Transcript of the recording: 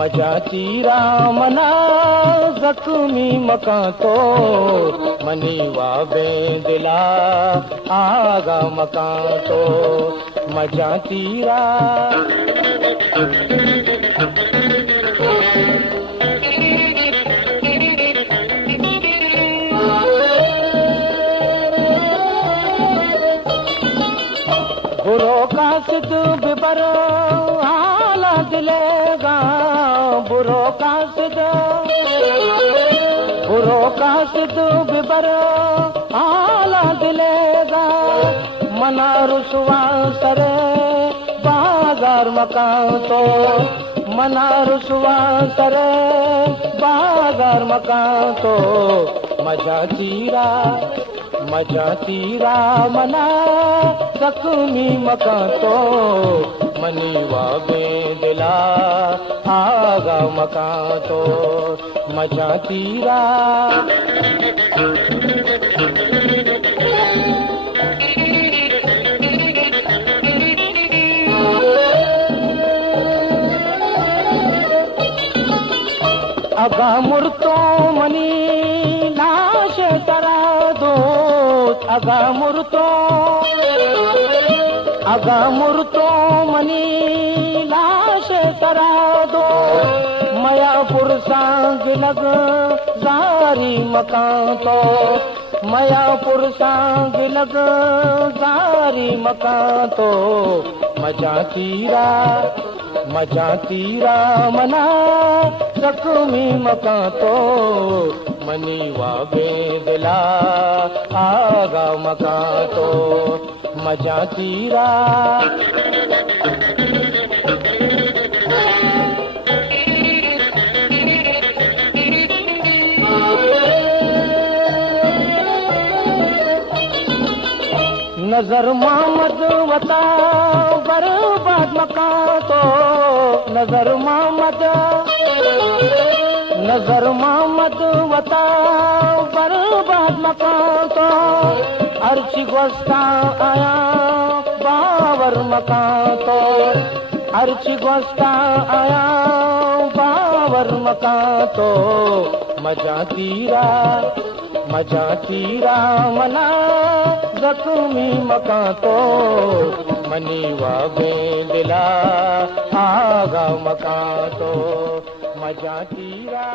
मजा चीरा मना जख्मी मकां तो मनीवा बेंदिला आगा मकां तो मजा चीरा बुरो कासिद बिबरो हाला दिलेगा बुरो कासिद बिबरो हाला दिलेगा मना रुसवा सरे बाजार मकान तो मना रुसवा सरे बाजार मकान तो मजा चीरा मना जख्मी मकां तो मनीवा बेंदिला आगा मकां तो मजा चीरा अगा मुर्तो मनी लाश तरा दो अगा मुर्तो मनी लाश तरा दो मया पुरसांग लग जारी मकां तो मया पुरसांग लग जारी मकां तो मजा चीरा मना जख्मी मकां तो मनीवा बेंदिला आगा मकां तो मजा चीरा नजर मोहम्मद वता बर्बाद मकां तो नजर मोहम्मद वता बर्बाद मकां तो अर्ची गोस्ता आया बावर मकां तो अर्ची गोस्ता आया बावर मकां तो मजा चीरा मना जख्मी मकां तो मनीवा बेंदिला आगा मकां तो मजा चीरा।